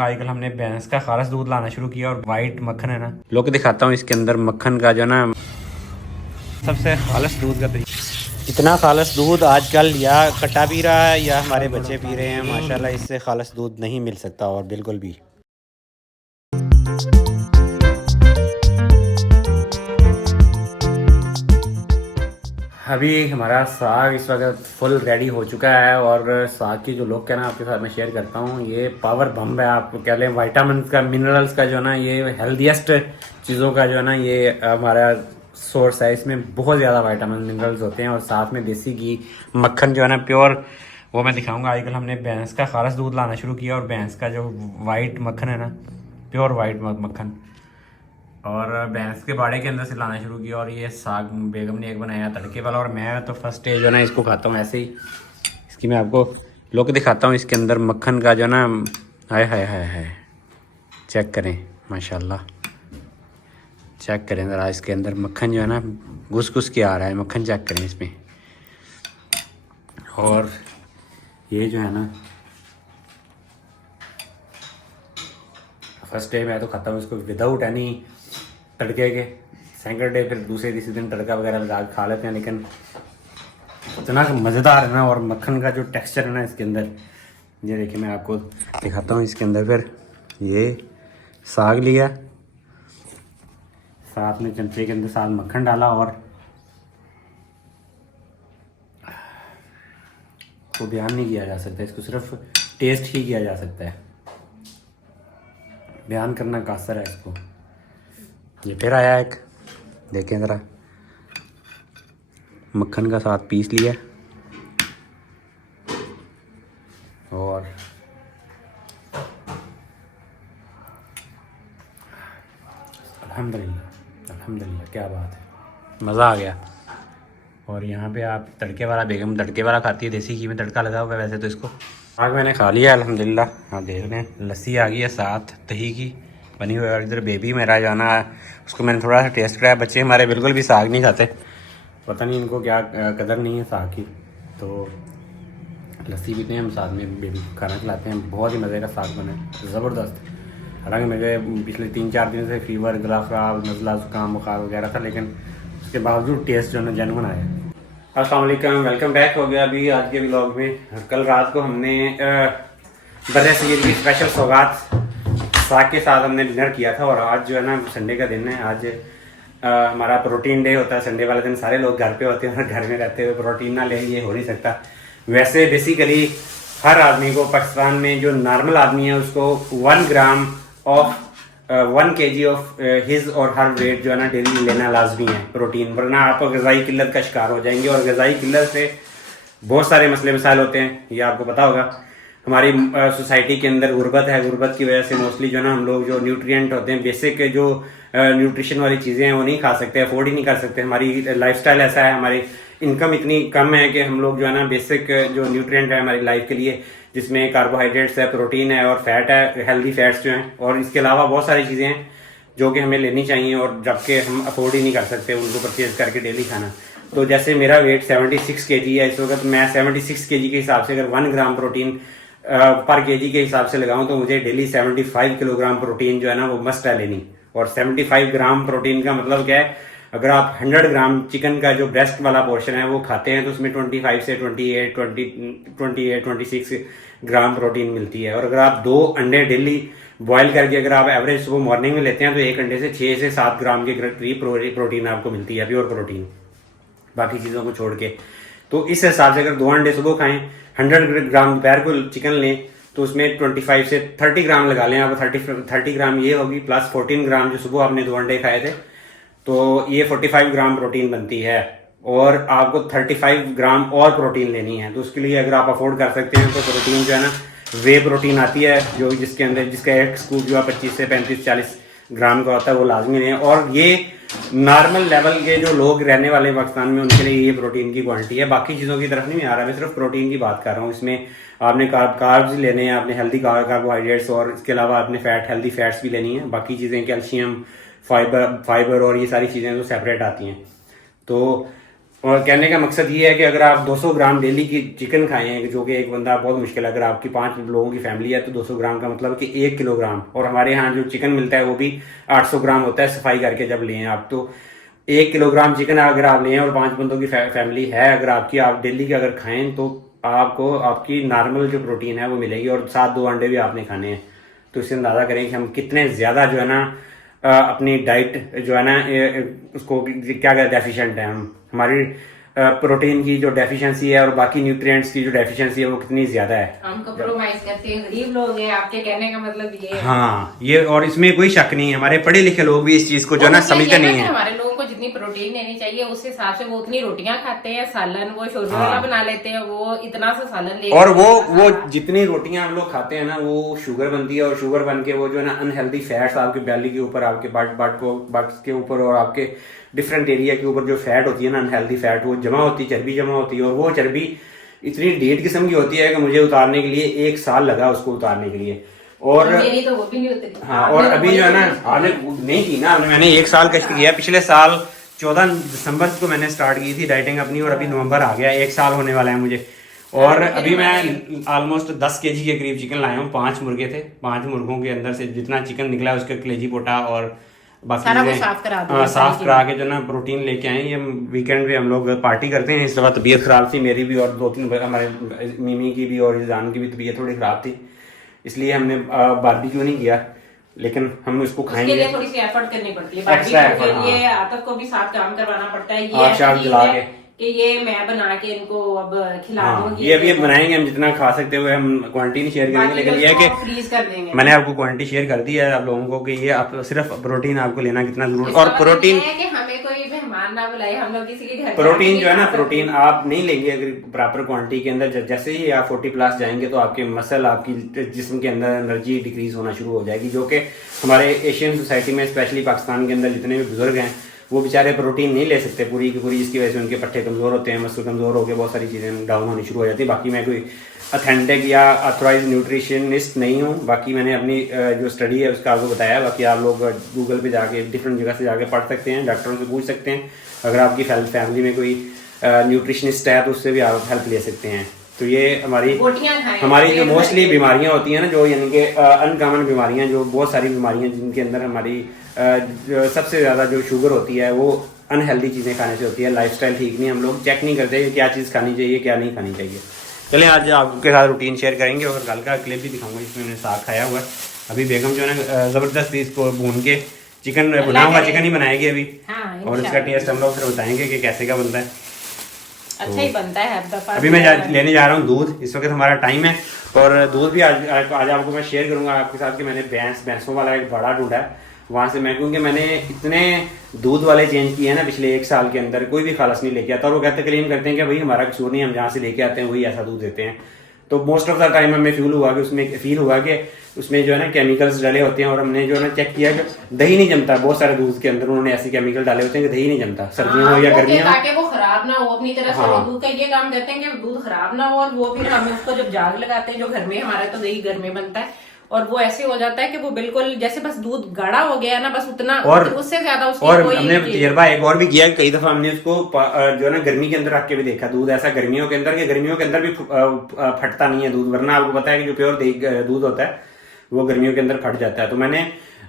आजकल हमने भैंस का खारस दूध लाना शुरू किया और वाइट मक्खन है ना, लोग दिखाता हूँ इसके अंदर मक्खन का जो ना सबसे खालस दूध का तरीका। इतना खालस दूध आजकल या कटा पी रहा है या हमारे बच्चे पी रहे हैं। माशाल्लाह इससे खालस दूध नहीं मिल सकता और बिल्कुल भी। अभी हमारा साग इस वक्त फुल रेडी हो चुका है और साग की जो लुक है ना आपके साथ मैं शेयर करता हूँ। ये पावर बम है, आप कह लें विटामिन का, मिनरल्स का जो है ना, ये हेल्दीएस्ट चीज़ों का जो है ना ये हमारा सोर्स है। इसमें बहुत ज़्यादा विटामिन मिनरल्स होते हैं और साथ में देसी घी, मक्खन जो है ना प्योर, वो मैं दिखाऊंगा। आजकल हमने भैंस का खारस दूध लाना शुरू किया और भैंस का जो वाइट मक्खन है ना, प्योर वाइट मक्खन, और भैंस के बाड़े के अंदर से लाना शुरू किया। और ये साग बेगम ने एक बनाया तड़के वाला, और मैं तो फर्स्ट डे जो है ना इसको खाता हूँ ऐसे ही। इसकी मैं आपको लुक दिखाता हूँ। इसके अंदर मक्खन का जो ना, हाय हाय हाय हाय, चेक करें माशाल्लाह, चेक करें ज़रा। इसके अंदर मक्खन जो है ना घुस घुस के आ रहा है, मक्खन चेक करें इसमें। और ये जो है ना फर्स्ट डे मैं तो खाता हूँ इसको विदाउट एनी तड़के के। सेकंड डे फिर दूसरे तीसरे दिन तड़का वगैरह लगा के खा लेते हैं, लेकिन इतना मज़ेदार है ना। और मक्खन का जो टेक्सचर है ना इसके अंदर, ये देखिए मैं आपको दिखाता हूँ। इसके अंदर फिर ये साग लिया, साथ में चमचे के अंदर साथ मक्खन डाला, और को बयान नहीं किया जा सकता, इसको सिर्फ टेस्ट ही किया जा सकता है, बयान करना कासर है इसको। ये फिर आया एक, देखें ज़रा, मक्खन का साथ पीस लिया और अल्हम्दुलिल्लाह अल्हम्दुलिल्लाह, क्या बात है, मज़ा आ गया। और यहाँ पे आप तड़के वाला, बेगम तड़के वाला खाती है, देसी घी में तड़का लगा हुआ है वैसे तो इसको। आग मैंने खा लिया अल्हम्दुलिल्लाह। आप देख रहे हैं लस्सी आ गई है साथ दही की बनी हुई। और इधर बेबी मेरा जाना है, उसको मैंने थोड़ा सा टेस्ट कराया। बच्चे हमारे बिल्कुल भी साग नहीं खाते, पता नहीं इनको क्या कदर नहीं है साग की। तो लस्सी पीते हैं हम, साथ में बेबी को खाना खिलाते हैं। बहुत ही मज़े का साग बना है, ज़बरदस्त। हालांकि मुझे पिछले 3-4 दिन से फीवर, गला ख़राब, नज़ला, ज़ुकाम, बुखार वगैरह था, लेकिन उसके बावजूद टेस्ट जो है ना जेन्युइन आया। अस्सलाम वालेकुम, वेलकम बैक हो गया अभी आज के व्लॉग में। कल रात को हमने बर्रे सगीर की स्पेशल सौगात साग के साथ हमने डिनर किया था। और आज जो है ना संडे का दिन है, आज हमारा प्रोटीन डे होता है। संडे वाले दिन सारे लोग घर पे होते हैं और घर में रहते हुए प्रोटीन ना ले, ये हो नहीं सकता। वैसे बेसिकली हर आदमी को, पाकिस्तान में जो नॉर्मल आदमी है उसको 1 gram of 1 kg of his और हर वेट जो है ना डेली लेना लाजमी है प्रोटीन, वरना आप गज़ाई किल्लत का शिकार हो जाएंगे। और गज़ाई किल्लत से बहुत सारे मसले मसाइल होते हैं, ये आपको पता होगा। हमारी सोसाइटी के अंदर गुर्बत है, गुर्बत की वजह से मोस्टली जो है ना हम लोग जो न्यूट्रिएंट होते हैं, बेसिक जो न्यूट्रिशन वाली चीज़ें हैं वो नहीं खा सकते, अफोर्ड ही नहीं कर सकते। हमारी लाइफस्टाइल ऐसा है, हमारी इनकम इतनी कम है कि हम लोग जो है ना बेसिक जो न्यूट्रिएंट है हमारी लाइफ के लिए, जिसमें कार्बोहाइड्रेट्स है, प्रोटीन है और फैट है, हेल्दी फैट्स जो हैं, और इसके अलावा बहुत सारी चीज़ें हैं जो कि हमें लेनी चाहिए, और जबकि हम अफोर्ड ही नहीं कर सकते उनको परचेज करके डेली खाना। तो जैसे मेरा वेट 76 kg है इस वक्त, मैं 76 kg के हिसाब से अगर 1 ग्राम प्रोटीन पर केजी के हिसाब से लगाऊं तो मुझे डेली 75 किलोग्राम प्रोटीन जो है ना वो मस्ट है लेनी। और 75 ग्राम प्रोटीन का मतलब क्या है, अगर आप 100 ग्राम चिकन का जो ब्रेस्ट वाला पोर्शन है वो खाते हैं तो उसमें 25 से 26 ग्राम प्रोटीन मिलती है। और अगर आप 2 अंडे डेली बॉयल करके अगर आप एवरेज सुबह मॉर्निंग में लेते हैं तो एक अंडे से 6 से 7 ग्राम के करीब प्रोटीन आपको मिलती है, प्योर प्रोटीन, बाकी चीज़ों को छोड़ के। तो इस हिसाब से अगर 2 अंडे सुबह खाएं, 100 ग्राम दोपहर को चिकन लें, तो उसमें 25 से 30 ग्राम लगा लें आप। 30 ग्राम ये होगी, प्लस 14 ग्राम जो सुबह आपने 2 अंडे खाए थे, तो ये 45 ग्राम प्रोटीन बनती है। और आपको 35 ग्राम और प्रोटीन लेनी है, तो उसके लिए अगर आप अफोर्ड कर सकते हैं तो प्रोटीन जो है ना वे प्रोटीन आती है, जो जिसके अंदर जिसका एक स्कूप जो है 25 से 35-40 ग्राम का होता है, वो लाजमी है। और ये नॉर्मल लेवल के जो लोग रहने वाले पाकिस्तान में उनके लिए ये प्रोटीन की क्वांटिटी है। बाकी चीज़ों की तरफ नहीं आ रहा, मैं सिर्फ प्रोटीन की बात कर रहा हूँ। इसमें आपने कार्ब्स लेने हैं, आपने हेल्दी कार्बोहाइड्रेट्स, और इसके अलावा आपने हेल्दी फैट्स भी लेनी है। बाकी चीज़ें कैल्शियम, फाइबर और ये सारी चीज़ें तो सेपरेट आती हैं। तो और कहने का मकसद ये है कि अगर आप 200 ग्राम डेली की चिकन खाएं, जो कि एक बंदा बहुत मुश्किल है, अगर आपकी 5 लोगों की फैमिली है तो 200 ग्राम का मतलब कि 1 किलोग्राम। और हमारे यहाँ जो चिकन मिलता है वो भी 800 ग्राम होता है सफाई करके जब लें आप, तो 1 किलोग्राम चिकन अगर आप लें और 5 बंदों की फैमिली है अगर आपकी, आप डेली की अगर खाएं तो आपको आपकी नॉर्मल जो प्रोटीन है वो मिलेगी। और साथ 2 अंडे भी आपने खाने हैं। तो इससे अंदाज़ा करें कि हम कितने ज़्यादा जो है ना अपनी डाइट जो है ना उसको क्या कहते हैं डेफिशिएंट है हम। हमारी प्रोटीन की जो डेफिशिएंसी है और बाकी न्यूट्रिएंट्स की जो डेफिशिएंसी है वो कितनी ज्यादा है। हम कंप्रोमाइज करते हैं, गरीब लोग हैं, आपके कहने का मतलब ये है। हाँ, ये और इसमें कोई शक नहीं है, हमारे पढ़े लिखे लोग भी इस चीज को जो है ना समझते नहीं है। हमारे लोगों को जितनी प्रोटीन लेनी चाहिए उस हिसाब से वो उतनी रोटियां खाते हैं, सालन वो शोरबे वाला बना लेते हैं, वो इतना सा सालन ले, और वो जितनी रोटियां हम लोग खाते हैं ना वो शुगर बनती है, और शुगर बन के वो जो है ना अनहेल्दी फैट्स आपके बैली के ऊपर, आपके बट के ऊपर और आपके डिफरेंट एरिया के ऊपर जो फैट होती है ना अनहेल्दी फैट, वो जमा होती है, चर्बी जमा होती है। और वो चर्बी इतनी डेढ़ किस्म की होती है कि मुझे उतारने के लिए 1 साल लगा उसको उतारने के लिए। और मेरी तो वो भी नहीं उतरी। हाँ, और अभी जो है ना आपने नहीं की ना, मैंने 1 साल कष्ट किया। पिछले साल 14 दिसंबर को मैंने स्टार्ट की थी डाइटिंग अपनी, और अभी नवंबर आ गया, 1 साल होने वाला है मुझे। और अभी मैं ऑलमोस्ट 10 kg के करीब चिकन लाया हूँ। 5 मुर्गे थे, 5 मुर्गों के अंदर से जितना चिकन निकला उसके कलेजी पोटा और बाकी साफ करा के जो ना प्रोटीन लेके आए। ये वीकेंड पे हम लोग पार्टी करते हैं। इस दफा तबीयत खराब थी मेरी भी, और 2-3 हमारे मिमी की भी और जान की भी तबीयत थोड़ी खराब थी, इसलिए हमने बारबेक्यू नहीं किया, लेकिन हम इसको खाएंगे। इसके लिए थोड़ी सी एफर्ट करनी पड़ती है, बारबेक्यू के लिए आतफ को भी साथ काम करवाना पड़ता है। ये आग जला के कि ये मैं बना के इनको अब खिला दूंगी। ये अभी बनाएंगे हम, जितना खा सकते हुए हम क्वांटिटी शेयर करेंगे, लेकिन ये है कि फ्रीज कर देंगे। मैंने आपको क्वांटिटी शेयर कर दी है आप लोगों को कि ये आप सिर्फ प्रोटीन आपको लेना कितना जरूरी। और प्रोटीन है कि हमें कोई मेहमान ना बुलाए, हम लोग किसी के घर प्रोटीन जो है ना, प्रोटीन आप नहीं लेंगे अगर प्रॉपर क्वांटिटी के अंदर, जैसे ही आप 40+ जाएंगे तो आपके मसल, आपकी जिस्म के अंदर एनर्जी डिक्रीज होना शुरू हो जाएगी, जो कि हमारे एशियन सोसाइटी में स्पेशली पाकिस्तान के अंदर जितने भी बुजुर्ग हैं वो बेचारे प्रोटीन नहीं ले सकते पूरी की पूरी, जिसकी वजह से उनके पट्टे कमज़ोर होते हैं, मसल कमज़ोर होकर बहुत सारी चीज़ें डाउन होनी शुरू हो जाती है। बाकी मैं कोई अथेंटिक या ऑथराइज न्यूट्रिशनिस्ट नहीं हूँ, बाकी मैंने अपनी जो स्टडी है उसका आपको बताया। बाकी आप लोग गूगल पे जाके डिफरेंट जगह से जाके पढ़ सकते हैं, डॉक्टरों से पूछ सकते हैं। अगर आपकी फैमिली में कोई न्यूट्रिशनिस्ट है तो उससे भी आप हेल्प ले सकते हैं। तो ये हमारी जो मोस्टली बीमारियां होती हैं ना, जो यानी कि अनकॉमन बीमारियां, जो बहुत सारी बीमारियां जिनके अंदर हमारी सबसे ज़्यादा जो शुगर होती है वो अनहेल्दी चीज़ें खाने से होती है। लाइफस्टाइल ठीक नहीं, हम लोग चेक नहीं करते क्या चीज़ खानी चाहिए क्या नहीं खानी चाहिए। चलें आज आपके साथ रूटीन शेयर करेंगे और कल का क्लिप भी दिखाऊंगा जिसमें मैंने साग खाया हुआ है। अभी बेगम जो है ना ज़बरदस्त इसको भून के चिकन भुना हुआ चिकन ही बनाएगी अभी, और इसका टेस्ट हम लोग फिर बताएंगे कि कैसे का बनता है। अच्छा ही बनता है। अभी मैं लेने जा रहा हूँ दूध। इस वक्त हमारा टाइम है, और दूध भी आज आपको मैं शेयर करूंगा आपके साथ कि मैंने भैंसों वाला एक बड़ा ढूंढा है वहाँ से मैं, क्योंकि मैंने इतने दूध वाले चेंज किए हैं ना पिछले 1 साल के अंदर, कोई भी खालस नहीं लेके आता। और वो कहते क्लेम करते हैं कि भाई हमारा कसूर नहीं, हम जहाँ से लेके आते हैं वही ऐसा दूध देते हैं। तो मोस्ट ऑफ द टाइम हमें फील हुआ कि उसमें जो है ना केमिकल्स डाले होते हैं। और हमने जो है ना चेक किया कि दही नहीं जमता, बहुत सारे दूध के अंदर उन्होंने ऐसे केमिकल डाले होते हैं कि दही नहीं जमता, सर्दियों हो या गर्मियों, ताकि वो खराब ना हो अपनी तरफ से। दूध का ये काम करते हैं कि दूध खराब ना हो, और वो फिर हम उसको जब जाग लगाते हैं जो घर में, हमारा तो दही घर में बनता है, और वो ऐसे हो जाता है कि वो बिल्कुल जैसे बस दूध गाढ़ा हो गया ना, बस उतना, और उससे ज्यादा उसकी और हमने तजर्बा एक और भी किया, कई दफा हमने उसको जो है ना गर्मी के अंदर रख के भी देखा दूध ऐसा गर्मियों के अंदर भी फटता नहीं है दूध, वरना आपको पता है कि जो प्योर दूध होता है वो गर्मियों के अंदर फट जाता है। तो मैंने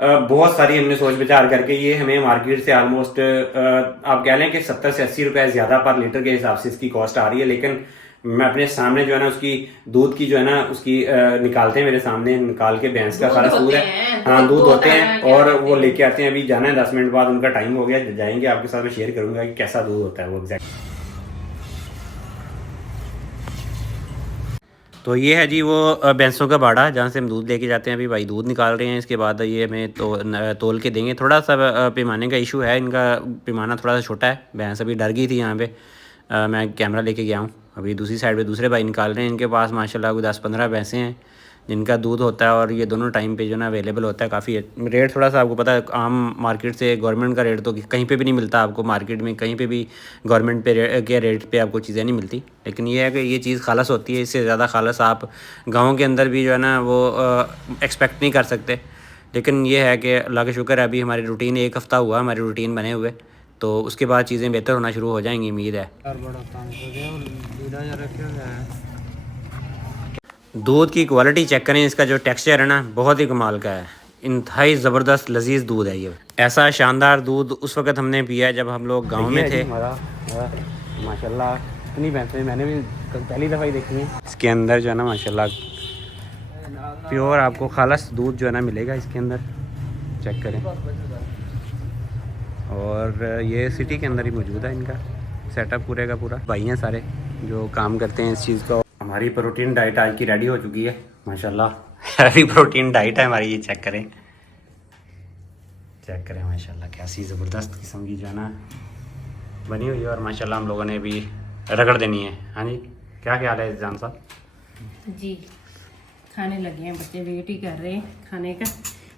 बहुत सारी हमने सोच विचार करके, ये हमें मार्केट से ऑलमोस्ट आप कह लें कि 70 से 80 रुपए ज्यादा पर लीटर के हिसाब से इसकी कॉस्ट आ रही है। लेकिन मैं अपने सामने जो है ना उसकी दूध की जो है ना उसकी निकालते हैं, मेरे सामने निकाल के भैंस का सारा दूध है, हाँ दूध होते हैं, और वो लेके आते हैं। अभी जाना है 10 मिनट बाद, उनका टाइम हो गया, जाएंगे आपके साथ मैं शेयर करूंगा कि कैसा दूध होता है वो एग्जैक्ट। तो ये है जी वो भैंसों का बाड़ा जहाँ से हम दूध लेके जाते हैं। अभी भाई दूध निकाल रहे हैं, इसके बाद ये हमें तोल के देंगे। थोड़ा सा पैमाने का इशू है, इनका पैमाना थोड़ा सा छोटा है। भैंस अभी डर गई थी यहाँ पे, मैं कैमरा लेके गया हूँ। अभी दूसरी साइड पे दूसरे भाई निकाल रहे हैं, इनके पास माशाल्लाह कोई 10-15 भैंसें हैं जिनका दूध होता है, और ये दोनों टाइम पे जो ना अवेलेबल होता है। काफ़ी रेट थोड़ा सा आपको पता है, आम मार्केट से गवर्नमेंट का रेट तो कहीं पे भी नहीं मिलता आपको, मार्केट में कहीं पे भी गवर्नमेंट के रेट पे आपको चीज़ें नहीं मिलती। लेकिन ये है कि ये चीज़ खालस होती है, इससे ज़्यादा खालस आप गाँव के अंदर भी जो है ना वो एक्सपेक्ट नहीं कर सकते। लेकिन ये है कि अल्लाह का शुक्र है अभी हमारी रूटीन 1 हफ़्ता हुआ हमारी रूटीन बने हुए, तो उसके बाद चीज़ें बेहतर होना शुरू हो जाएंगी, उम्मीद है। दूध की क्वालिटी चेक करें, इसका जो टेक्सचर है ना बहुत ही कमाल का है, इंतहाई ज़बरदस्त लजीज दूध है ये। ऐसा शानदार दूध उस वक्त हमने पिया जब हम लोग गांव में थे। माशाल्लाह इतनी भैंसें मैंने भी पहली दफ़ा ही देखी है। इसके अंदर जो है ना माशाल्लाह प्योर आपको खालस दूध जो है ना मिलेगा इसके अंदर, चेक करें। और ये सिटी के अंदर ही मौजूद है इनका सेटअप पूरे का पूरा। भाई हैं सारे जो काम करते हैं इस चीज़ का। हमारी प्रोटीन डाइट आज की रेडी हो चुकी है माशाल्लाह। हैवी प्रोटीन डाइट है हमारी, ये चेक करें, चेक करें माशाल्लाह कैसी ज़बरदस्त किस्म की जो है ना बनी हुई है। और माशाल्लाह हम लोगों ने भी रगड़ देनी है। हाँ जी, क्या ख्याल है जान साहब? जी खाने लगे हैं, बच्चे वेट ही कर रहे हैं खाने का।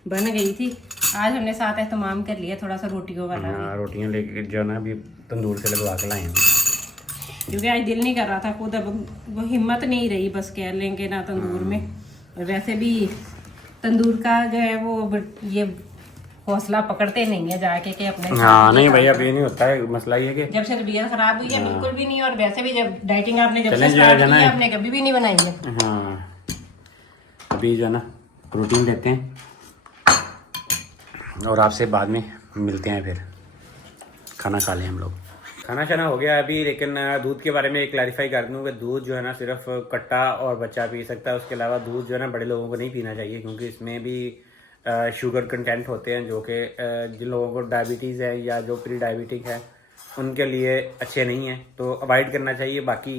बन गई थी, आज हमने साथ एहतमाम कर लिया थोड़ा सा रोटियों वाला। रोटियाँ लेके जो है ना अभी तंदूर से लगवा के लाए हैं, क्योंकि आज दिल नहीं कर रहा था खुद, अब वो हिम्मत नहीं रही, बस कह लेंगे ना तंदूर में। और वैसे भी तंदूर का जो है वो ये हौसला पकड़ते नहीं है जाके कि अपने। हाँ नहीं भैया अभी नहीं होता है, मसला ये कि जब से तबीयत खराब हुई है बिल्कुल भी नहीं। और वैसे भी जब डाइटिंग आपने जब से स्टार्ट की है आपने कभी भी नहीं बनाई है। हाँ अभी जो है ना प्रोटीन लेते हैं और आपसे बाद में मिलते हैं, फिर खाना खा लें हम लोग। खाना शाना हो गया अभी, लेकिन दूध के बारे में एक क्लैरिफाई कर दूँ कि दूध जो है ना सिर्फ कट्टा और बच्चा पी सकता है, उसके अलावा दूध जो है ना बड़े लोगों को नहीं पीना चाहिए, क्योंकि इसमें भी शुगर कंटेंट होते हैं जो कि जिन लोगों को डायबिटीज़ है या जो प्री डायबिटिक है उनके लिए अच्छे नहीं हैं, तो अवॉइड करना चाहिए। बाकी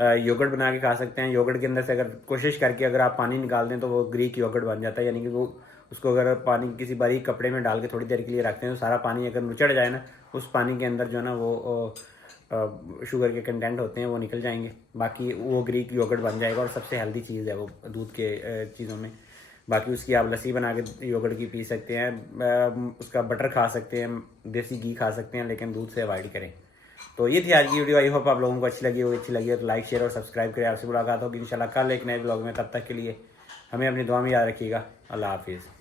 योगर्ट बना के खा सकते हैं। योगर्ट के अंदर से अगर कोशिश करके अगर आप पानी निकाल दें तो वो ग्रीक योगर्ट बन जाता है, यानी कि वो उसको अगर पानी किसी बारीक कपड़े में डाल के थोड़ी देर के लिए रखते हैं तो सारा पानी अगर नुचड़ जाए ना, उस पानी के अंदर जो है ना वो शुगर के कंटेंट होते हैं वो निकल जाएंगे, बाकी वो ग्रीक योगर्ट बन जाएगा और सबसे हेल्दी चीज़ है वो दूध के चीज़ों में। बाकी उसकी आप लस्सी बना के योगर्ट की पी सकते हैं, उसका बटर खा सकते हैं, देसी घी खा सकते हैं, लेकिन दूध से अवॉइड करें। तो ये थी आज की वीडियो, आई होप आप लोगों को अच्छी लगी होगी। अच्छी लगी है तो लाइक शेयर और सब्सक्राइब करें। आपसे मुलाकात होगी इंशाल्लाह कल एक नए ब्लॉग में, तब तक के लिए हमें अपनी दुआ में याद रखिएगा। अल्लाह हाफिज़।